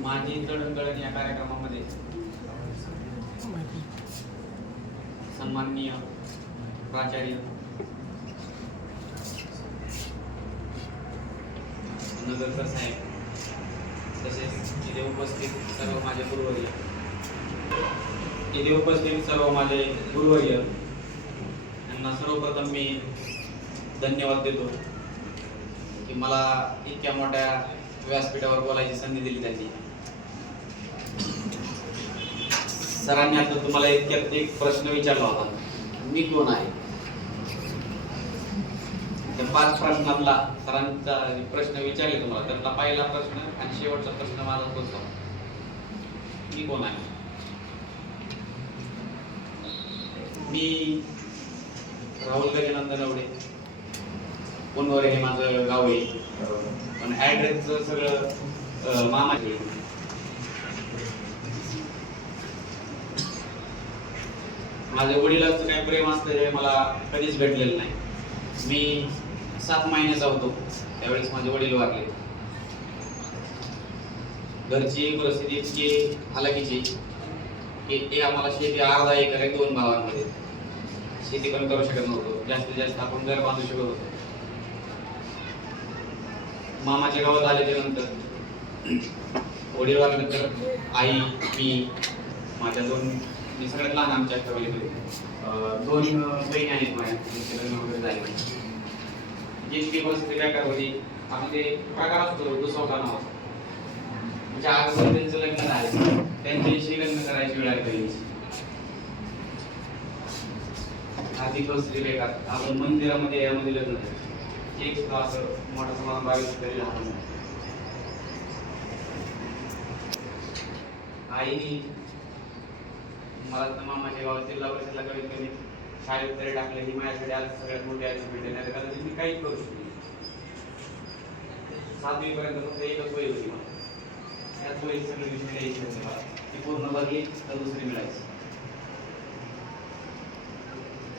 माझी जडणघडण या कार्यक्रमामध्ये सन्माननीय प्राचार्य नगरकर साहेब तसेच तिथे उपस्थित सर्व माझे गुरुवर्य तिथे उपस्थित सर्व माझे गुरुवर्य यांना सर्वप्रथम मी धन्यवाद देतो की मला इतक्या मोठ्या व्यासपीठावर बोलायची संधी दिली त्यांनी सरांनी आता तुम्हाला एक एक प्रश्न विचारला होता. मी कोण आहे? त्या पाच प्रश्नातला सरांचा प्रश्न विचारले तुम्हाला. त्यातला पहिला प्रश्न आणि शेवटचा प्रश्न माझा तोच मी कोण आहे? मी राहुल गजानंद नवडे. पुनवर हे माझं गाव आहे? पण ऍड्रेसचं सगळं मामा माझ्या वडिलांचं काही प्रेम असतं हे मला कधीच भेटलेलं नाही. मी सात महिन्याचा होतो त्यावेळेस माझे वडील वारले. घरची परिस्थिती इतकी हालाकीची की ते आम्हाला शेती अर्धा एकर आहे दोन भावांमध्ये शेती पण करू शकत नव्हतो. जास्तीत जास्त आपण घर बांधू शकत होतो. मामाच्या गावात आल्याच्यानंतर वडील वारल्यानंतर आई मी माझ्या दोन मी सगळ्यात लहान आमच्या फॅमिलीमध्ये. दोन बहिणी आहेत माझ्या. लग्न वगैरे झाले. जे ती परिस्थिती काय करत होती आम्ही ते प्रकार असतो दुसरा नाव म्हणजे अगोदर त्यांचं लग्न झालं त्यांच्याशी लग्न करायची वेळ आली पहिलीची आर्थिक बेकार आपण मंदिरामध्ये यामध्ये लग्न झालं. एक सुद्धा असं मोठा समारंभ आयोजित तरी राहणार नाही. आईने मला तर मामाच्या गावात जिल्हा परिषदला कमीत कमी शाळेत तरी टाकलं. ही माझ्यासाठी आज सगळ्यात मोठी अचिव्हमेंट आहे. कारण मी काहीच करू शकतो सातवीपर्यंत फक्त एकच वय होती मला. त्याच वेळी सगळे विषय द्यायचे होते मला ती पूर्ण भरली तर दुसरी मिळायची.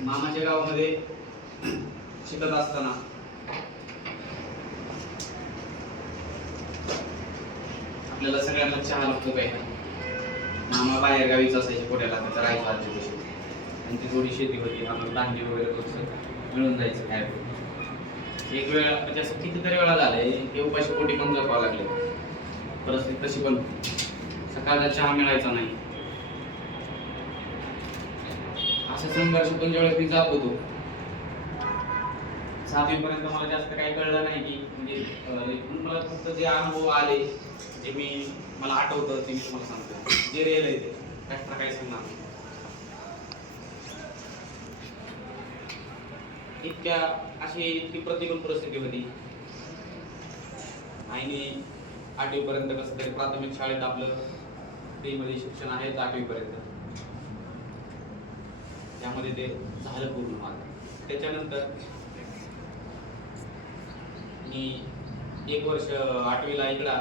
मामाच्या गावामध्ये शिकत असताना आपल्याला सगळ्यांना चहा लागतो काही मामा बाहेर गावीच असायचे पोट्याला त्याचा राहायचो आजी आणि ती थोडी शेती होती आम्हाला धान्य वगैरे थोडंसं मिळून जायचं काय एक वेळ म्हणजे असं कितीतरी वेळा झालंय ते उपाशी पोटी पण जपावं लागले. परिस्थिती तशी पण सकाळचा चहा मिळायचा नाही. अशा संघर्षातून ज्यावेळेस मी जात होतो सातवीपर्यंत मला जास्त काही कळलं नाही की म्हणजे, म्हणजे मला फक्त जे अनुभव आले ते मी मला आठवतं ते मी तुम्हाला सांगतो. जे रिअल आहे ते. एक्स्ट्रा काही सांगणार इतक्या अशी इतकी प्रतिकूल परिस्थिती होती. आईने आठवीपर्यंत कसं तरी प्राथमिक शाळेत आपलं फ्रीमध्ये शिक्षण आहे आठवी पर्यंत त्यामध्ये ते झालं पूर्ण माझं त्याच्यानंतर मी एक वर्ष आठवीला इकडा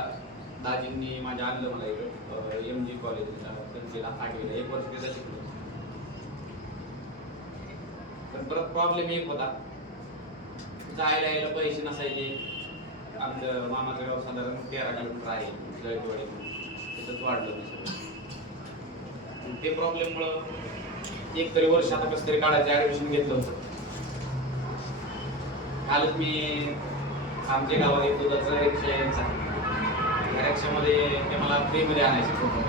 दाजींनी माझ्या आणलं मला इकडे एम जी कॉलेजला त्यांचीला आठवीला एक वर्ष तिथं शिकलो. पण परत प्रॉब्लेम एक होता. जायला यायला पैसे नसायचे. आमचं मामाचं गाव साधारण तेरा किलोमीटर आहे जळकवाडी तिथंच वाढलं ते सगळं. ते प्रॉब्लेममुळं एक तरी वर्ष आता कसं तरी काढायचं ऍडमिशन घेतलं होतं. कालच मी आमच्या गावात एक दुधाचा एकशे रिक्षामध्ये ते मला फ्रीमध्ये आणायचे फोटो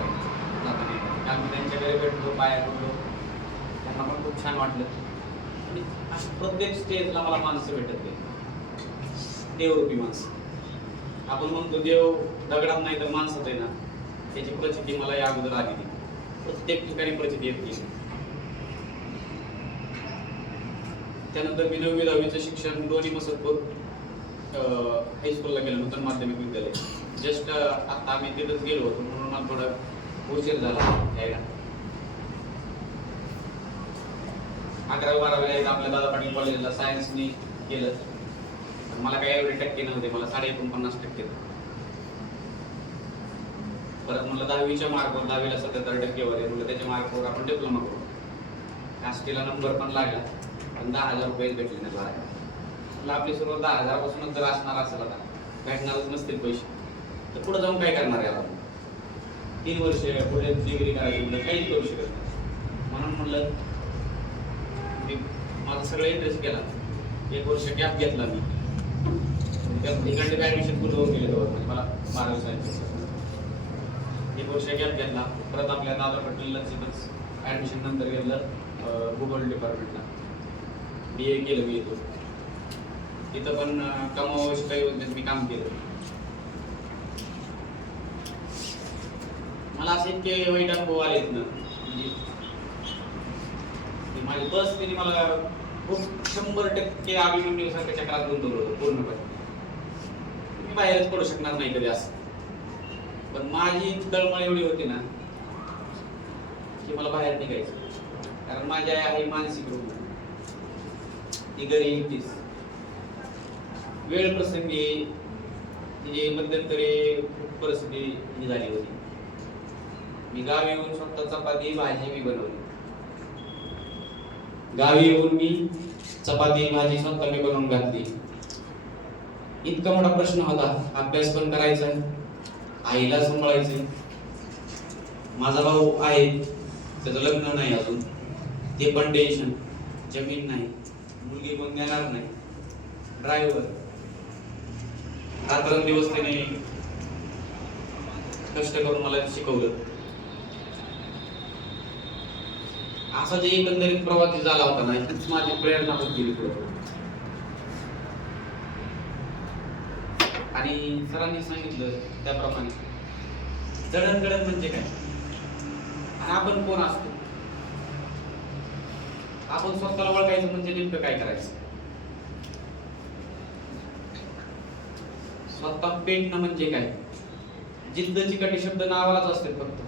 काल मी त्यांच्या भेटलो पाया पडलो त्यांना पण खूप छान वाटलं. आणि अशा प्रत्येक स्टेजला मला माणसं भेटत नाही. देवरूपी माणसं. आपण म्हणतो देव दगडात नाही तर माणसात आहे ना. त्याची प्रचिती मला या अगोदर आली प्रत्येक ठिकाणी प्रचिती येत. गेली त्यानंतर मी नववी दहावीचं शिक्षण दोन्ही मसतपूर हायस्कूलला गेलं नूतन माध्यमिक विद्यालय. जस्ट आता आम्ही तिथंच गेलो होतो म्हणून मला थोडं उशीर झाला यायला. अकरावी बारावीला एक आपल्या दादा पाटील कॉलेजला सायन्सनी केलं. तर मला काही एवढे टक्के नव्हते मला साडे एकोणपन्नास टक्के. परत मला दहावीच्या मार्कवर दहावीला सत्याहत्तर टक्केवर आहे म्हणलं त्याच्या मार्कवर आपण डिप्लोमा करू. कास्टीला नंबर पण लागला पण दहा हजार रुपये भेटले नाही बारा आपली सुरुवात दहा हजारापासूनच जर असणार असेल आता भेटणारच नसतील पैसे. तर पुढे जाऊन काय करणार याला तीन वर्ष पुढे डिग्री करायची पुढे काहीच करू शकत नाही. म्हणून म्हणलं मी माझा सगळं इंटरेस्ट केला. एक वर्ष गॅप घेतला मी. इकडे ऍडमिशन पूर्ण होऊन गेले तेव्हा म्हणजे मला बारावी सायन्स एक वर्ष गॅप घेतला. परत आपल्या दादा पटेलला तिथंच ॲडमिशन नंतर घेतलं भूगोल डिपार्टमेंटला बी ए केलं मी इथं तिथं पण अं, कमावश काही होते मी काम केलं. मला असे इतके वाईट अनुभव आले ना. म्हणजे माझी बस त्यांनी मला खूप शंभर टक्के अभिमन्यू सारख्या चक्रात गुंतवलं पूर्णपणे. मी बाहेरच पडू शकणार नाही कधी असं. पण माझी तळमळ एवढी होती ना की मला बाहेर निघायचं. कारण माझी आई आहे मानसिक रुग्ण ती घरी एकटीच वेळ प्रसंगी तिची मध्यंतरी खूप परिस्थिती झाली होती. मी गावी येऊन स्वतः चपाती भाजी मी बनवली. गावी येऊन मी चपाती भाजी स्वतः मी बनवून घातली. इतका मोठा प्रश्न होता. अभ्यास पण करायचा. आईला सांभाळायचे. माझा भाऊ आहे. त्याचं लग्न नाही अजून. ते पण टेन्शन जमीन नाही. मुलगी पण देणार नाही. ड्रायव्हर रात्रंदिवस त्याने कष्ट करून मला शिकवलं. असा जे एकंदरीत प्रवास झाला होता ना तीच माझी प्रेरणा होत गेली पुढे आणि सरांनी सांगितलं त्याप्रमाणे. जडणगडण म्हणजे काय? आणि आपण कोण असतो? आपण स्वतःला ओळखायचं म्हणजे नेमकं काय करायचं? स्वतः पेटणं म्हणजे काय? जिद्द चिकाटी शब्द नावालाच असते फक्त.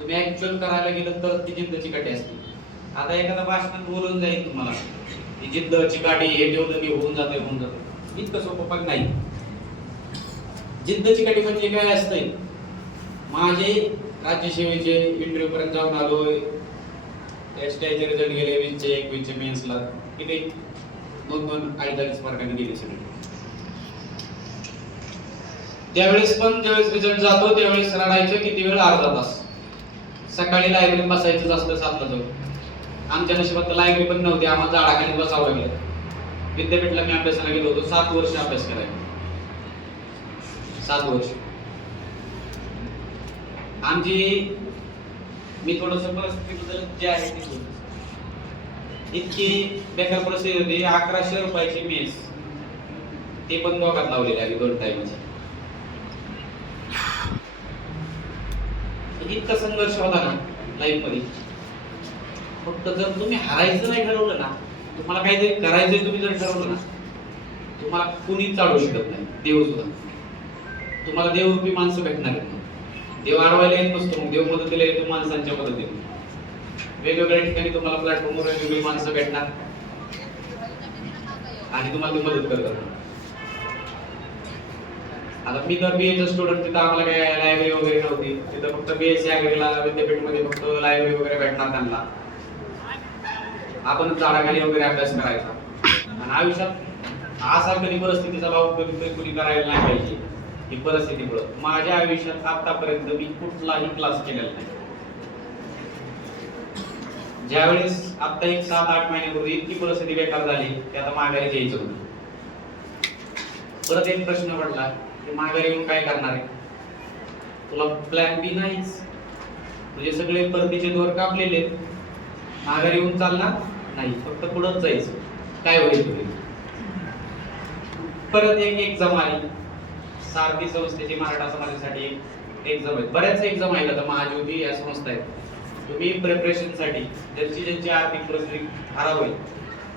तुम्ही ऍक्च्युअल करायला गेलं तर ती जिद्द चिकाटी असते. आता एखादा भाषणात बोलून जाईल तुम्हाला. ती जिद्द चिकाटी हे ठेवलं की होऊन जाते होऊन जाते इतकं सोपं पण नाही. जिद्द चिकाटी म्हणजे काय असतंय? माझे राज्यसेवेचे इंटरव्ह्यू पर्यंत जाऊन आलोय. टेस्टचे रिझल्ट गेले वीसचे एकवीसचे मेन्सला. किती दोन दोन अडीच अडीच मार्काने गेले सगळे. त्यावेळेस पण ज्यावेळेस रिझल्ट जातो त्यावेळेस रडायचं किती वेळ? अर्धा तास. सकाळी लायब्ररीत बसायचं असतं सातला जाऊन. आमच्या नशिबात लायब्ररी पण नव्हती आम्हाला झाडाखाली बसावं लागलं. विद्यापीठला मी अभ्यासाला गेलो होतो सात वर्ष अभ्यास करायला. सात वर्ष. आमची मी थोडस परिस्थितीबद्दल जे आहे ते इतकी बेकार परिस्थिती होती अकराशे रुपयाची मेस. ते पण दोघात लावलेले आहे दोन टाइमचे इतका संघर्ष होता ना लाईफमध्ये. फक्त जर तुम्ही हरायचं नाही ठरवलं ना तुम्हाला काहीतरी करायचंय तुम्ही जर ठरवलं ना तुम्हाला कुणीच चालू शकत नाही. देव सुद्धा. तुम्हाला देवरूपी माणसं भेटणार आहेत. देव अडवायला येत नसतो मग देव मदतीला येतो माणसांच्या मदतीने. वेगवेगळ्या ठिकाणी तुम्हाला प्लॅटफॉर्मवर वेगवेगळी माणसं भेटणार. आणि तुम्हाला ती मदत करतात. आता मी तर बीएचं स्टुडंट तिथं आम्हाला काय लायब्ररी वगैरे नव्हती. तिथं फक्त बीएससी अग्रीला विद्यापीठमध्ये फक्त लायब्ररी वगैरे भेटणार त्यांना. आपण झाडाखाली वगैरे अभ्यास करायचा. आणि आयुष्यात असा कधी परिस्थितीचा भाव कधी कुणी करायला नाही पाहिजे. ही परिस्थितीमुळं माझ्या आयुष्यात आतापर्यंत मी कुठलाही क्लास केलेला नाही. ज्यावेळेस आता एक सात आठ महिन्यापूर्वी इतकी परिस्थिती बेकार झाली की आता माघारी घ्यायचं होतं परत एक प्रश्न पडला की माघारी येऊन काय करणार आहे? तुला प्लॅन बी नाहीच. तुझे सगळे परतीचे दोर कापलेले आहेत. माघारी येऊन चालणार? नाही फक्त पुढं जायचं. काय होईल तुझे परत एक एक्झाम आली सारथी संस्थेची मराठा समाजासाठी एक एक्झाम आहे. बऱ्याच एक्झाम आहेत आता महाज्योती या संस्था आहेत. तुम्ही प्रिपरेशनसाठी ज्यांची ज्यांची आर्थिक परिस्थिती खराब होईल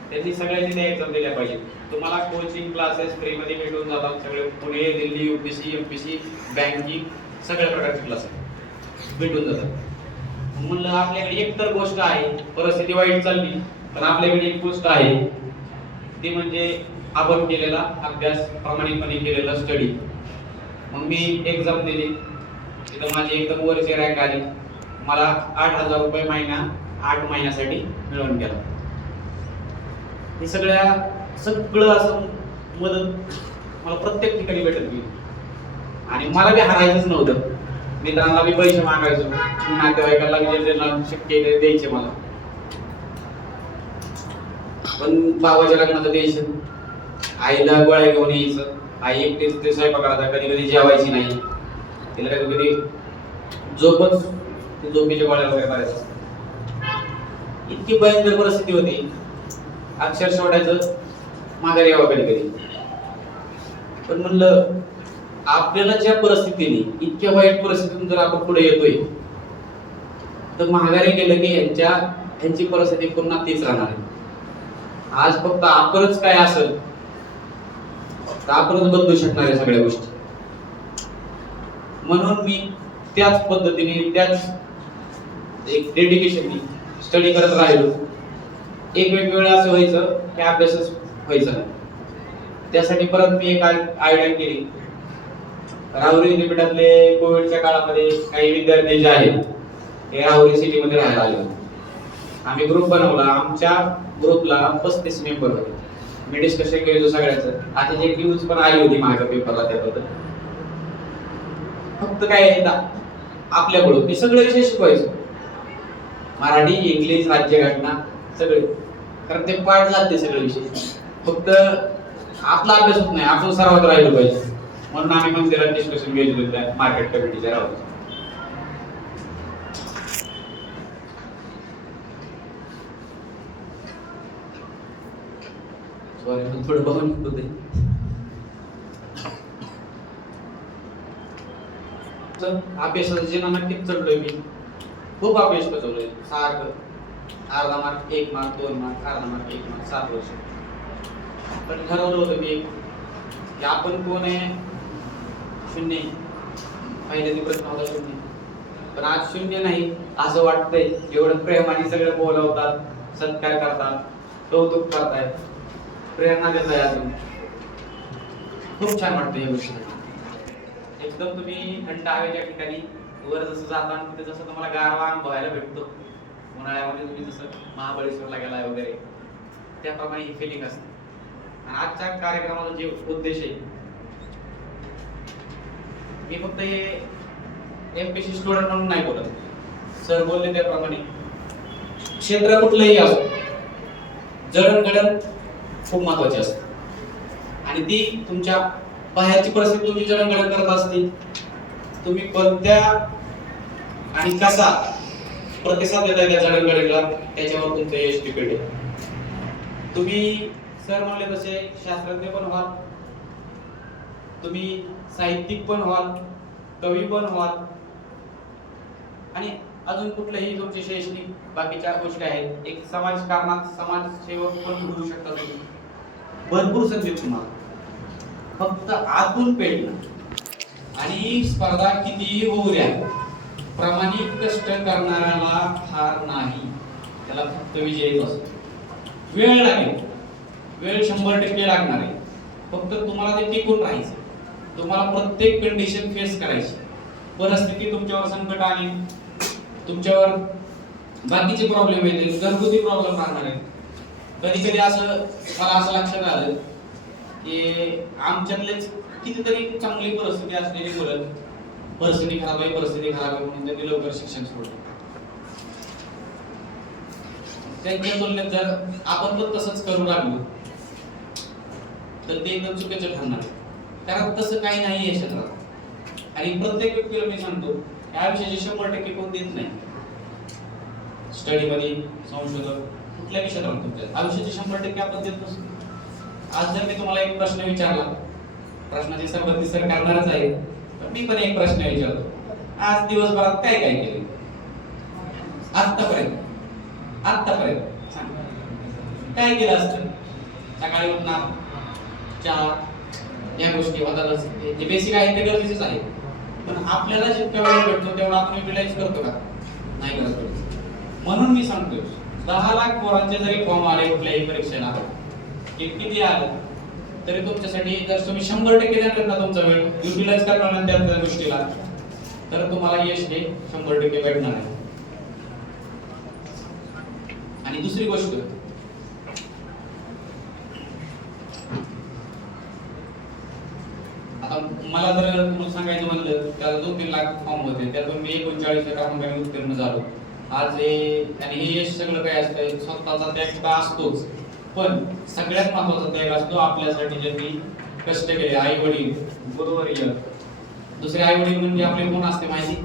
त्यांनी सगळ्यांनी त्या एक्झाम दिल्या पाहिजे तुम्हाला कोचिंग क्लासेस फ्री मध्ये भेटून जातात. सगळे Pune Delhi UPSC MPSC banking सगळ्या प्रकारचे क्लासेस भेटून जातात. म्हणलं आपल्याकडे एक तर गोष्ट आहे परिस्थिती वाईट चालली. पण आपल्याकडे एक गोष्ट आहे. ती म्हणजे आपण केलेला अभ्यास प्रामाणिकपणे केलेला स्टडी मग मी एक्झाम दिली. तिथं माझी एकदम वरची रँक आली. मला आठ हजार रुपये महिना आठ महिन्यासाठी मिळवून गेला. हे सगळ्या सगळं असं मदत मला प्रत्येक ठिकाणी भेटत गेली. आणि मला बी हरायचंच नव्हतं. मित्रांना बी पैसे मागायचो. नातेवाईकाला शक्य द्यायचे मला. पण बाबाच्या लग्नाचं टेन्शन आईला गोळ्या घेऊन यायचं. आई एकटीच ते स्वयंपाक करायचा कधी कधी जेवायची नाही. तिला कधी कधी झोपच ते झोपेच्या गोळ्या वगैरे करायचं इतकी भयंकर परिस्थिती होती. अक्षर सोडायचं माघारी यावं कधी कधी. पण म्हणलं आपल्याला ज्या परिस्थितीने इतक्या वाईट परिस्थितीतून जर आपण पुढे येतोय तर माघारी गेलं की यांच्या यांची परिस्थिती पुन्हा तीच राहणार आहे. आज फक्त आपणच काय असेल तर आपणच बदलू शकणार आहे सगळ्या गोष्टी. म्हणून मी त्याच पद्धतीने त्याच एक डेडिकेशननी स्टडी करत राहिलो. एक वेगवेगळं असं व्हायचं की अभ्यासच व्हायचा त्यासाठी परत मी एक आयडिया केली. राहुरी विद्यापीठातले कोविडच्या काळामध्ये काही विद्यार्थी जे आहेत हे राहुरी सिटीमध्ये राहायला आले होते. आम्ही ग्रुप बनवला आमच्या ग्रुपला पस्तीस मेंबर होते. मी डिस्कशन केलं सगळ्याचं. आता जे न्यूज पण आली होती माझ्या पेपरला त्याबद्दल. फक्त काय आहे आपल्याकडून. मी सगळे विषय शिकवायचो. मराठी इंग्लिश राज्यघटना सगळे. कारण ते पाठ जाते सगळे विषय. फक्त आपला अभ्यास होत नाही. आपण सर्वात राहिलो पाहिजे. म्हणून आम्ही मंदिरात डिस्कशन घेतलं मार्केट कमिटीच्या राहतो सॉरी थोडं बघून होते अभ्यासाचं जे नक्कीच चढलोय मी. खूप अभ्यास कचवलोय सारखं. अर्धा मार्क एक मार्क दोन मार्क अर्धा मार्क एक मार्क सात वर्ष. पण ठरवलं होतं मी की आपण कोण आहे? शून्य. आहे. ते प्रश्न होता शून्य. पण आज शून्य नाही. असं वाटतंय. एवढं प्रेमाने सगळं बोलवतात सत्कार करतात कौतुक करतायत. प्रेरणा देत आहे अजून. खूप छान वाटतं या गोष्टी एकदम तुम्ही थंड हवेच्या ठिकाणी वर जसं जाता तिथे जसं तुम्हाला गारवा अनुभवायला भेटतो. उन्हाळ्यामध्ये तुम्ही जसं महाबळेश्वरला गेलाय वगैरे त्याप्रमाणे ही फिलिंग असते. आणि आजच्या कार्यक्रमाचा जे उद्देश आहे मी फक्त हे एमपीसी स्टुडंट म्हणून नाही बोलत. सर बोलले त्याप्रमाणे क्षेत्र कुठलंही असो जडणघडण खूप महत्वाची असते. आणि ती तुमच्या बाहेरची परिस्थिती तुमची जडणघडण करत असते. तुम्ही कोणत्या आणि कसा प्रतिसाद देता त्या जडणघडीला त्याच्यावर तुमचं यश डिपेंड आहे. तुम्ही सर म्हणले तसे शास्त्रज्ञ पण व्हाल. तुम्ही साहित्यिक पण व्हाल. कवी पण व्हाल. आणि अजून कुठलंही तुमचे शैक्षणिक बाकीच्या गोष्टी आहेत. एक समाजकारणात समाजसेवक पण होऊ शकता तुम्ही. भरपूर संधी तुम्हाला. फक्त आतून पेटणं. आणि स्पर्धा कितीही होऊ द्या प्रामाणिक कष्ट करणाऱ्याला हार नाही. त्याला फक्त विजयच असतो वेळ लागेल. वेळ शंभर टक्के लागणार आहे. फक्त तुम्हाला ते टिकून राहायचं तुम्हाला प्रत्येक कंडिशन फेस करायची परिस्थिती तुमच्यावर संकट आली तुमच्यावर बाकीचे प्रॉब्लेम येतील. घरगुती प्रॉब्लेम राहणार आहेत. कधी कधी असं मला असं लक्षात आलं की आमच्यातलेच कितीतरी चांगली परिस्थिती असलेली मुलं परिस्थिती खराब आहे परिस्थिती खराब आहे म्हणून त्यांनी लवकर शिक्षण सोडलं. त्यांच्या तुलनेत जर आपण पण तसंच करू लागलो तर ते एकदम चुकीचं ठरणार कारण तसं काही नाही आहे क्षेत्रात. आणि प्रत्येक व्यक्तीला मी सांगतो या विषयाचे शंभर टक्के कोण देत नाही. स्टडीमध्ये संशोधक कुठल्या विषयाला म्हणतो आयुष्याचे शंभर टक्के आपण देत नसतो आज जर मी तुम्हाला एक प्रश्न विचारला प्रश्नाची संबंधित सर करणारच आहे तर मी पण एक प्रश्न विचारतो. आज दिवसभरात काय काय केले? आतापर्यंत आतापर्यंत सांग. काय केलं असतं? सकाळी उठणार चहा या गोष्टी होतातच ते- जे बेसिक आहे ते गरजेचंच आहे. पण आपल्याला जितका वेळ भेटतो तेवढा आपण युटिलाइज करतो का? नाही करत. म्हणून मी सांगतो दहा लाख पोरांचे जरी फॉर्म आले कुठल्याही परीक्षेला की किती आलं तरी तुमच्यासाठी जर तुम्ही शंभर टक्के देणार ना तुमचा वेळ युटिलाइज करणार ना त्या गोष्टीला तर तुम्हाला यश हे शंभर टक्के भेटणार आहे. आणि दुसरी गोष्ट आता मला जर तुम्हाला सांगायचं म्हणलं त्याला दोन तीन लाख फॉर्म होते त्यातून मी एकोणचाळीस लाख उत्तीर्ण झालो. आज हे आणि हे यश सगळं काय असतं स्वतःचा त्याग तर असतोच. पण सगळ्यात महत्त्वाचा त्याग असतो आपल्यासाठी ज्यांनी कष्ट केले आई वडील गुरुवर्य दुसरे आई वडील म्हणजे आपले कोण असते माहिती?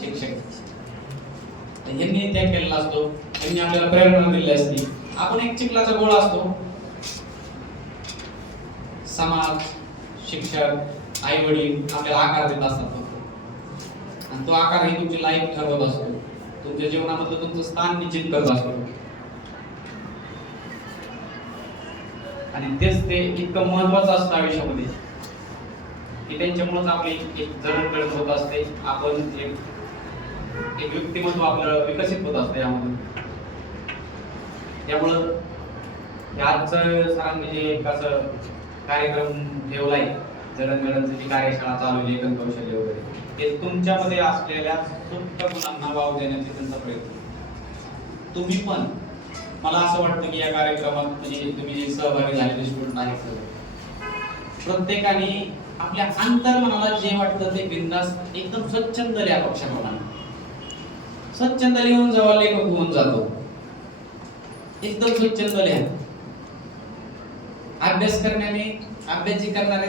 शिक्षक. यांनी त्याग केलेला असतो. यांनी आपल्याला प्रेरणा दिली असती. आपण एक चिखलाचा गोळा असतो. समाज शिक्षक आई वडील आपल्याला आकार देत असतात आणि तो आकार ही तुमची लाईफ ठरवत असतो. तुमच्या जीवनामधलं तुमचं स्थान निश्चित करत असतो आणि तेच ते इतकं महत्वाचं असतं आयुष्यामध्ये की त्यांच्यामुळेच आपली एक जडणघडण होत असते. आपण एक एक व्यक्तिमत्व आपलं विकसित होत असतं यामधून. त्यामुळं हे आजचं सरांनी जे एक असं कार्यक्रम ठेवलाय जडणघडणचं जी कार्यशाळा चालवली लेखन कौशल्य वगैरे. हे तुमच्यामध्ये असलेल्या सुप्त गुणांना वाव देण्याचे त्यांचा प्रयत्न. तुम्ही पण मला असं वाटतं की या कार्यक्रमात म्हणजे तुम्ही सहभागी झालेले स्टुडंट आहेत प्रत्येकाने आपल्या अंतर्मनाला जे वाटतं ते बिंदास एकदम स्वच्छंद लिहा पक्षाप्रमाणे स्वच्छंद लिहून जावा लेखक होऊन जातो एकदम स्वच्छंद लिहा अभ्यास करण्याने अभ्यास जी करणार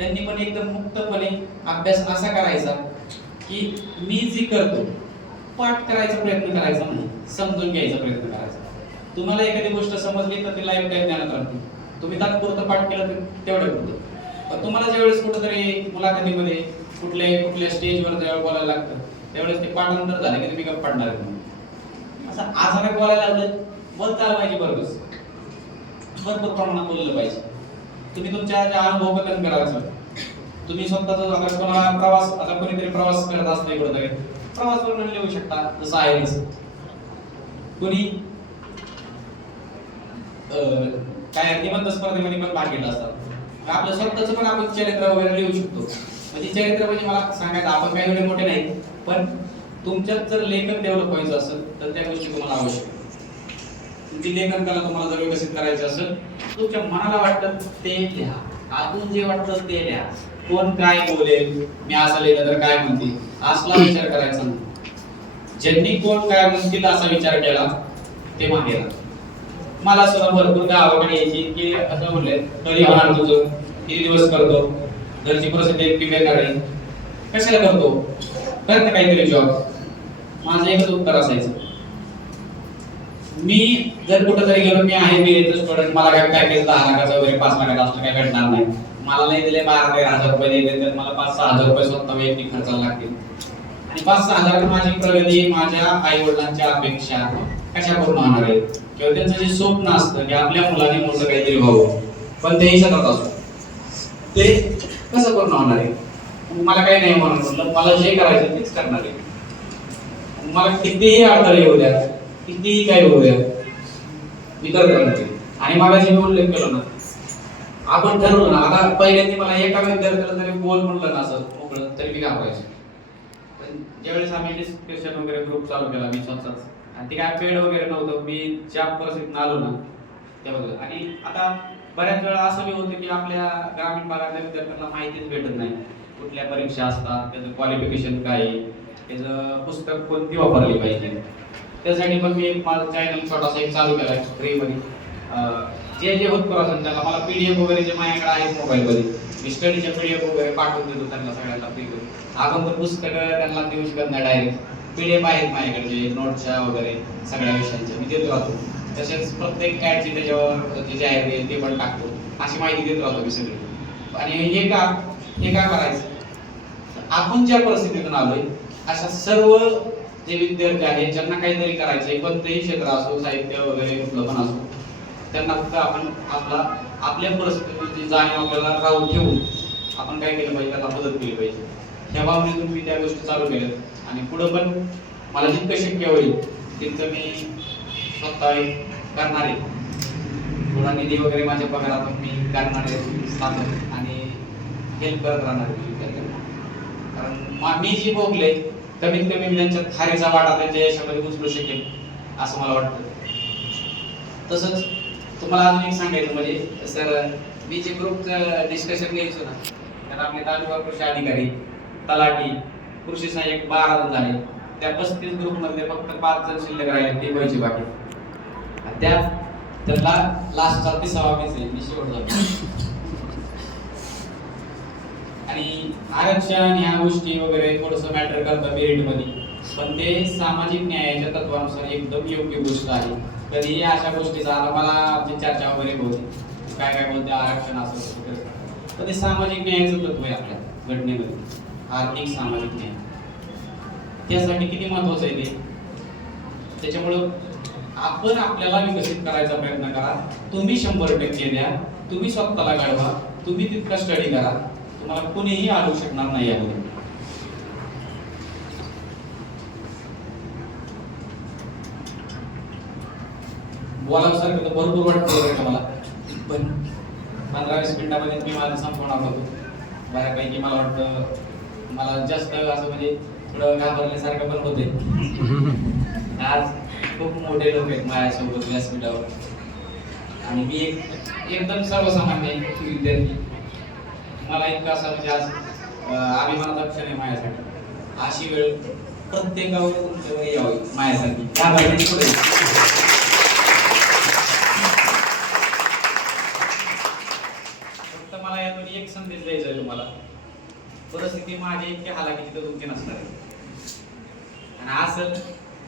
त्यांनी पण एकदम मुक्तपणे अभ्यास असा करायचा की मी जी करतो पाठ करायचा प्रयत्न करायचा नाही समजून घ्यायचा प्रयत्न करायचा. तुम्हाला एखादी गोष्ट समजली तर ती लाईव्ह टाईम ज्ञानात राहते तुम्ही तात्पुरतं पाठ केलं तर तेवढं पुरतं पण तुम्हाला ज्यावेळेस कुठंतरी मुलाखतीमध्ये कुठले कुठल्या स्टेजवर ज्यावेळेस बोलायला लागतं त्यावेळेस ते पाठांतर झालं की तुम्ही गप्प पडणार असं अचानक बोलायला लागलं बोलता आलं पाहिजे बरोबर भरपूर प्रमाणात बोललं पाहिजे. तुम्ही तुमच्या ज्या अनुभव कथन करायचं तुम्ही स्वतःचा अगर कोणाला प्रवास आता कोणीतरी प्रवास करत असतो इकडं तरी प्रवास वर्णन लिहू शकता जसं आहे तसं. कोणी अं, काय निबंध स्पर्धेमध्ये पण भाग घेतला असतात. आपलं स्वतःचं पण आपण चरित्र वगैरे लिहू शकतो. म्हणजे चरित्र म्हणजे मला सांगायचं आपण काही एवढे मोठे नाही पण तुमच्यात जर लेखन डेव्हलप व्हायचं असेल तर त्या गोष्टी तुम्हाला आवश्यक तुमची लेखन कला तुम्हाला जर विकसित करायचं असेल तुमच्या मनाला वाटतं ते लिहा. आतून जे वाटतं ते लिहा. कोण काय बोलेल मी असं लिहिलं तर काय म्हणते असला विचार करायचा नाही. ज्यांनी कोण काय म्हणतील असा विचार केला ते मागे मला सुद्धा भरपूर गावाकडे यायची की असं म्हणले कधी होणार तुझं? किती दिवस करतो? घरची परिस्थिती इतकी बेकार आहे. कशाला करतो? करत काहीतरी जॉब माझं एकच उत्तर असायचं. मी जर कुठं तरी गेलो मी आहे मी स्टुडंट मला काय पॅकेज दहा लाखाचं वगैरे पाच लाखाचं असलं काय भेटणार नाही. मला नाही दिले बारा तेरा हजार रुपये दिले तर मला पाच सहा हजार रुपये स्वतः वैयक्तिक खर्चाला लागतील. आणि पाच सहा हजार माझी प्रगती माझ्या आई वडिलांच्या अपेक्षा कशा करून होणार आहे किंवा त्यांचं जे स्वप्न असतं की आपल्या मुलाने मोठं काहीतरी व्हावं पण तेही सतत असतो ते कसं करून होणार आहे मला काही नाही म्हणून मला जे करायचं तेच करणार आहे मला कितीही अडथळे येऊ द्या कितीही काय होऊया मी करत राहणार आणि मला मी उल्लेख केला ना. आपण ठरवलं ना आता पहिल्यांदा मला एका विद्यार्थ्याला जरी बोल म्हणलं ना असं मोकळं तरी मी घाबरायचो. पण ज्यावेळेस आम्ही डिस्कशन वगैरे ग्रुप चालू केला मी स्वतःच. आणि ते काय पेड वगैरे नव्हतं मी ज्या परिस्थितीत आलो ना त्याबद्दल. आणि आता बऱ्याच वेळा असं बी होतं की आपल्या ग्रामीण भागातल्या विद्यार्थ्यांना माहितीच भेटत नाही. कुठल्या परीक्षा असतात त्याचं क्वालिफिकेशन काय त्याचं पुस्तक कोणती वापरली पाहिजे. त्यासाठी पण मी एक माझा चॅनल छोटासा एक चालू केला फ्रीमध्ये जे जे होत असेल त्याला मला पीडीएफ वगैरे जे माझ्याकडे आहेत मोबाईलमध्ये मी स्टडीच्या पीडीएफ वगैरे पाठवून देतो त्यांना सगळ्यांना फ्री करून. आपण तर पुस्तकं त्यांना देऊ शकत नाही डायरेक्ट पीडीएफ आहेत माझ्याकडे जे नोटच्या वगैरे सगळ्या विषयांच्या मी देत राहतो. तसेच प्रत्येक ॲडची त्याच्यावर जे आहे ते पण टाकतो. अशी माहिती देत राहतो मी सगळी. आणि हे का हे का करायचं? आपण ज्या परिस्थितीतून आलोय अशा सर्व जे विद्यार्थी आहेत ज्यांना काहीतरी करायचंय कोणतंही क्षेत्र असो साहित्य वगैरे कुठलं पण असो त्यांना फक्त आपण आपला आपल्या परिस्थितीची जाणीव आपल्याला राहून ठेवून आपण काय केलं पाहिजे त्याला मदत केली पाहिजे. ह्या भावनेतून मी त्या गोष्टी चालू केल्यात. आणि पुढं पण मला जितकं शक्य होईल तितकं मी स्वतः करणार आहे. थोडा निधी वगैरे माझ्या पगारातून मी करणार आहे स्थापन आणि हेल्प करत राहणार आहे विद्यार्थ्यांना. कारण मी जी भोगले कमीत कमी त्यांच्या खारीचा वाटा त्यांच्या यशामध्ये उचलू शकेल असं मला वाटतं. तसंच तुम्हाला अजून एक सांगायचं म्हणजे सर मी जे ग्रुपचं डिस्कशन घ्यायचो ना त्यात आपले तालुका कृषी अधिकारी तलाठी कृषी सहाय्यक बारा जण झाले. त्या पस्तीस ग्रुपमध्ये फक्त पाच जण शिल्लक राहिले ते व्हायचे बाकी. आणि त्यात त्यातला लास्टचा तिसावा मेसेज मी शेवट झालो आणि आरक्षण ह्या गोष्टी वगैरे थोडस मॅटर करतं मेरिटमध्ये पण ते सामाजिक न्यायाच्या तत्वानुसार एकदम योग्य गोष्ट आहे. कधी अशा गोष्टीचा मला आमची चर्चा वगैरे होती काय काय बोलते आरक्षण असं तर ते सामाजिक न्यायाचं तत्व आहे आपल्या घटनेमध्ये. आर्थिक सामाजिक न्याय. त्यासाठी किती महत्वाचं आहे ते? त्याच्यामुळं आपण आपल्याला विकसित करायचा प्रयत्न करा. तुम्ही शंभर टक्के द्या. तुम्ही स्वतःला घडवा. तुम्ही तितका स्टडी करा. तुम्हाला कोणीही अडवू शकणार नाही यामध्ये. बोलावसारखं तर भरपूर वाटतं मला. पण पंधरा वीस मिनिटामध्ये मी माझं संपवणार होतो. बऱ्यापैकी मला वाटतं मला जास्त असं म्हणजे थोडं घाबरल्यासारखं पण होते आज खूप मोठे लोक आहेत माझ्यासोबत व्यासपीठावर आणि मी एक एकदम सर्वसामान्य विद्यार्थी. मला इतका असा म्हणजे आज अभिमानाचा क्षण आहे माझ्यासाठी. अशी वेळ प्रत्येकावर तुमच्यावर यावी माझ्यासाठी. त्या घाबरण्याची पुढे फक्त मला यातून एक संदेश द्यायचा आहे तुम्हाला. परिस्थिती माझी इतकी हालाकीची तर तुमची नसणार आहे. आणि असं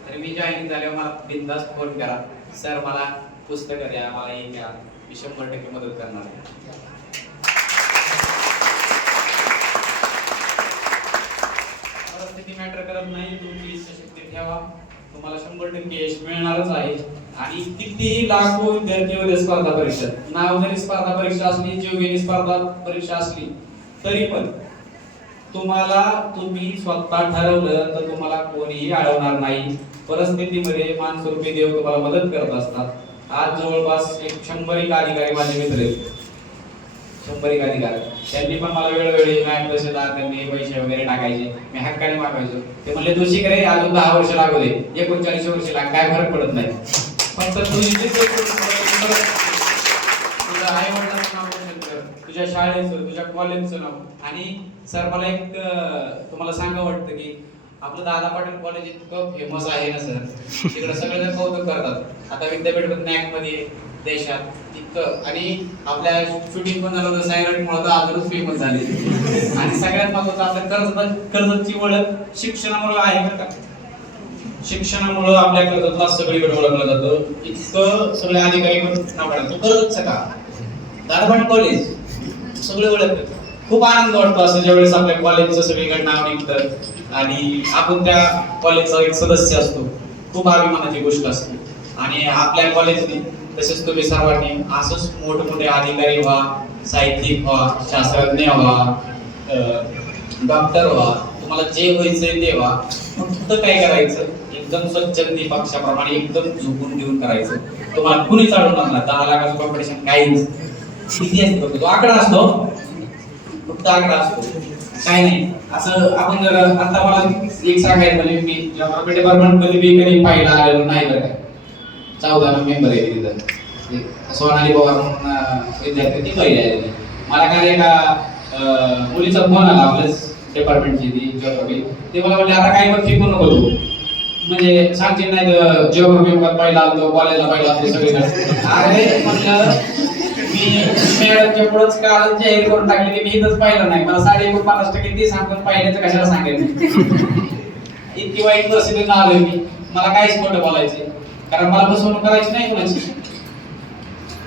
तर मी जॉईनिंग झाल्यावर मला बिंदास फोन करा. सर मला पुस्तकं द्या मला हे द्या मी शंभर टक्के मदत करणार आहे परिस्थिती मॅटर करत नाही तुमची सशक्ती ठेवा. तुम्हाला शंभर टक्के यश मिळणारच आहे. आणि कितीही लाखो विद्यार्थी होते स्पर्धा परीक्षा नाव जरी स्पर्धा परीक्षा असली जीवघेणी स्पर्धा परीक्षा असली तरी पण तुम्हाला तुम्ही स्वतः ठरवलं तर तुम्हाला कोणीही अडवणार नाही. परिस्थितीमध्ये मानस्वरूपी देव तुम्हाला मदत करत असतात. आज जवळपास एक शंभर एक अधिकारी माझे मित्र आहेत. शंभर एक त्यांनी पण मला वेळोवेळी नाही पैसे त्यांनी पैसे वगैरे टाकायचे. मी हक्काने मागायचो ते म्हणले तू शिक रे अजून दहा वर्ष लागू दे. एकोणचाळीस वर्ष लाग काय फरक पडत नाही. पण तू तुझ्या आई वडिलांचं नाव रोशन कर. तुझ्या शाळेचं तुझ्या कॉलेजचं नाव. आणि सर मला एक तुम्हाला सांगा वाटतं की आपलं दादा पाटील कॉलेज इतकं फेमस आहे ना सर? तिकडे सगळेजण कौतुक करतात. आता विद्यापीठ नॅकमध्ये देशात. इतकं आणि आपल्या शूटिंग पण झालं होतं सायरटमुळे तर आजच फेमस झाले. आणि सगळ्यात महत्वाचं आपल्या कर्जत कर्जतची ओळख शिक्षणामुळे आहे का. शिक्षणामुळं आपल्या कर्जतला सगळीकडे ओळखलं जातं. इतकं सगळे अधिकारी पण नाव काढतात. तो कर्जतचं का? दारवाड कॉलेज सगळे ओळखतात. खूप आनंद वाटतो असं ज्यावेळेस आपल्या कॉलेजचं सगळीकडे नाव निघतं. आणि आपण त्या कॉलेजचा एक सदस्य असतो. खूप अभिमानाची गोष्ट असते. आणि आपल्या कॉलेजने तसेच तुम्ही सर्वांनी असंच मोठमोठे अधिकारी व्हा साहित्यिक व्हा शास्त्रज्ञ व्हा डॉक्टर व्हा तुम्हाला जे व्हायचंय ते व्हा. फक्त काय करायचं? एकदम स्वच्छंदी पक्षाप्रमाणे एकदम झुकून देऊन करायचं. तुम्हाला कुणी चालू नाही दहा लाखाचं कॉम्पिटिशन काहीच किती असतो तो आकडा असतो. फक्त आकडा असतो. काही नाही. असं आपण जर आता मला एक सांगायचं म्हणजे मी जॉग्राफी डिपार्टमेंटमध्ये मी कधी पाहिला आलेलो नाही बरं काय चौदा मेंबर आहे तिथं. सोनाली पवार म्हणून विद्यार्थी ती पहिली आलेली मला काय एका अं, मुलीचा फोन आला आपल्याच डिपार्टमेंटची ती जिओग्राफी ते मला म्हणले आता काय पण शिकू नको तू. म्हणजे सांगतील नाही तर जिओग्राफी पहिला आलो कॉलेजला पहिला असतो सगळे अरे म्हटलं मी मॅडमच्या पुढंच काल जाहीर करून टाकले की मी इथंच पाहिलं नाही. मला साडे एकोणपन्नास टक्के ती सांगून पाहिल्याचं कशाला सांगेल इतकी वाईट परिस्थितीत आलोय मी. मला काहीच खोटं बोलायचे कारण मला फसवणूक करायची नाही कोणाची.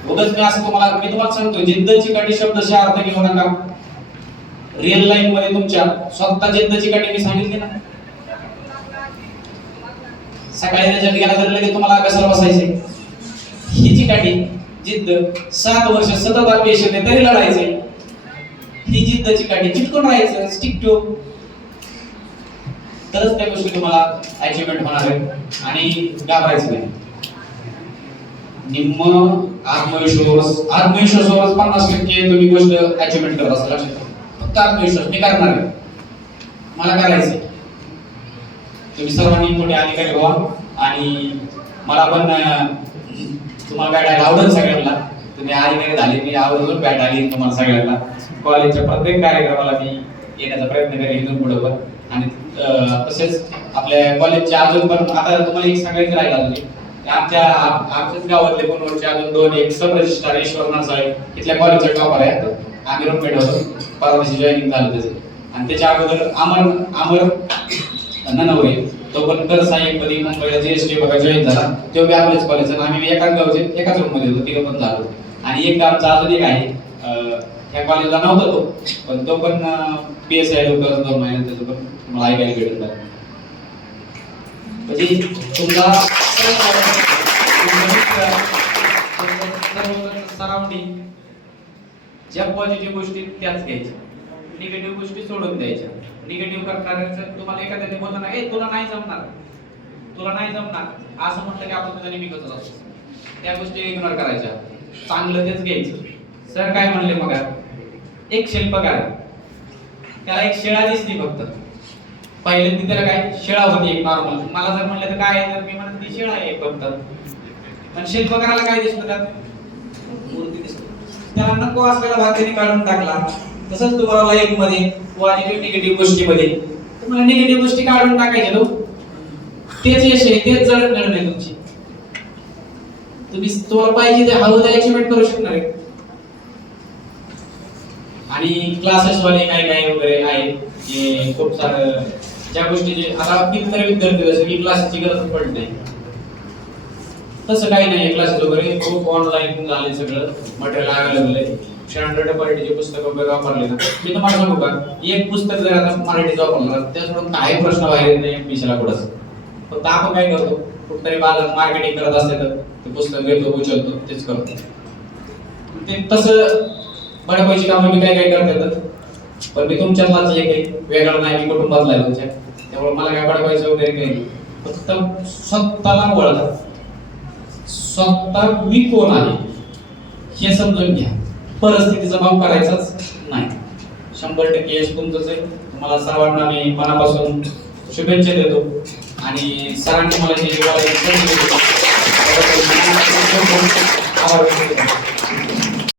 उगाच मी असं तुम्हाला मी तुम्हाला सांगतो जिद्दची काठी शब्द अर्थ घेऊ नका. रिअल लाईन मध्ये तुमच्या स्वतः जिद्दची काठी मी सांगितली ना. सकाळी त्याच्यात गेला तर लगेच तुम्हाला कशाला बसायचे हिची काठी जिद्द सात वर्ष सतत अपयश तरी लढायचे ही जिद्दची काठी चिटकून राहायचं स्टिक टू तरच त्या गोष्टी तुम्हाला अचिव्हमेंट होणार आहे आणि घाबरायचं नाही. निम्म आत्मविश्वास आत्मविश्वासावर पन्नास टक्के तुम्ही गोष्ट अचिव्हमेंट करत असता लक्षात फक्त आत्मविश्वास मी करणार आहे. मला करायचंय. तुम्ही सर्वांनी मोठे अधिकारी व्हा आणि मला पण तुम्हाला गाडायला आवडेल सगळ्यांना. तुम्ही आली नाही झाली मी आवडून बॅट आली तुम्हाला सगळ्यांना. कॉलेजच्या प्रत्येक कार्यक्रमाला मी येण्याचा प्रयत्न करेन इथून पुढे पण. आणि तसेच आपल्या कॉलेजच्या अजून पण आता तुम्हाला एक सांगायचं राहिलं अजून. आमच्या आमच्याच गावातले कोणवरचे अजून दोन एक सब रजिस्ट्रार ईश्वर नासाळे इथल्या कॉलेजचे टॉपर आहेत. आम्ही रूममेट होतो. परवाशी जॉईनिंग झालं त्याचं आणि त्याच्या अगोदर अमर अमर ननवरे तो पण कर पदी मुंबईला जीएसटी बघा जॉईन झाला. तो बी आपल्याच कॉलेज आम्ही एकाच गावचे एकाच रूममध्ये होतो. तिघं पण झालो. आणि एक आमचा अजून एक आहे. ह्या कॉलेजला नव्हता तो. पण तो पण पी एस आय लोक दोन महिन्यात त्याचं पण मला ऐकायला भेटत नाही. म्हणजे तुमचा सराउंडिंग ज्या पॉझिटिव्ह गोष्टी त्याच घ्यायच्या. निगेटिव्ह गोष्टी सोडून द्यायच्या. निगेटिव्ह करणाऱ्यांचं तुम्हाला एखाद्याने बोललं ए तुला नाही जमणार. तुला नाही जमणार. असं म्हटलं की आपण त्याचा निमित्तच असतो. त्या गोष्टी इग्नोर करायच्या. चांगलं तेच घ्यायचं. सर काय म्हणले मग एक शिल्पकार त्याला एक शिळा दिसली फक्त. पहिल्यांदा त्याला काय शेळा होती एक नॉर्मल मला जर म्हणलं तर काय आहे तर मी म्हणत ती शेळा आहे फक्त. पण शिल्पकाराला काय दिसलं त्यात? मूर्ती दिसली. त्याला नको असलेला भाग त्यांनी काढून टाकला. तसंच तुम्हाला लाईफमध्ये पॉझिटिव्ह निगेटिव्ह गोष्टीमध्ये. तुम्हाला निगेटिव्ह गोष्टी काढून टाकायचे लो तेच यश आहे तेच जड आहे तुमची. तुम्ही तुम्हाला पाहिजे ते हवं ते अचिव्हमेंट करू शकणार आहे. आणि क्लासेस वाले काय काय वगैरे आहे जे खूप सारं ज्या गोष्टीची आता कितीतरी विद्यार्थी असेल की क्लासची गरज पडत. नाही तसं काही नाही क्लासेस वगैरे खूप ऑनलाईन झाले सगळं मटेरियल अवेलेबल आहे स्टँडर्ड क्वालिटीचे पुस्तकं वगैरे वापरले ना. मी तुम्हाला सांगू का एक पुस्तक जर आता मराठीचं वापरलं त्याच्याकडून काही प्रश्न बाहेर येत नाही पिशाला कुठंच. फक्त आपण काय करतो कुठतरी बाजार मार्केटिंग करत असते तर ते पुस्तक घेतो उचलतो तेच करतो. ते तसं बऱ्यापैकी कामं मी काय काय करतात. पण मी तुमच्यातलाच एक वेगळा नाही मी कुटुंबातला आहे तुमच्या. त्यामुळे मला काय बडवायचं वगैरे काही. नाही फक्त स्वतःला ओळखा स्वतः मी कोण आहे हे समजून घ्या. परिस्थितीचा भाव करायचाच नाही. शंभर टक्के यश तुमचंच आहे. तुम्हाला सर्वांना मी मनापासून शुभेच्छा देतो. आणि सरांनी मला जे बोलायचं आभार व्यक्त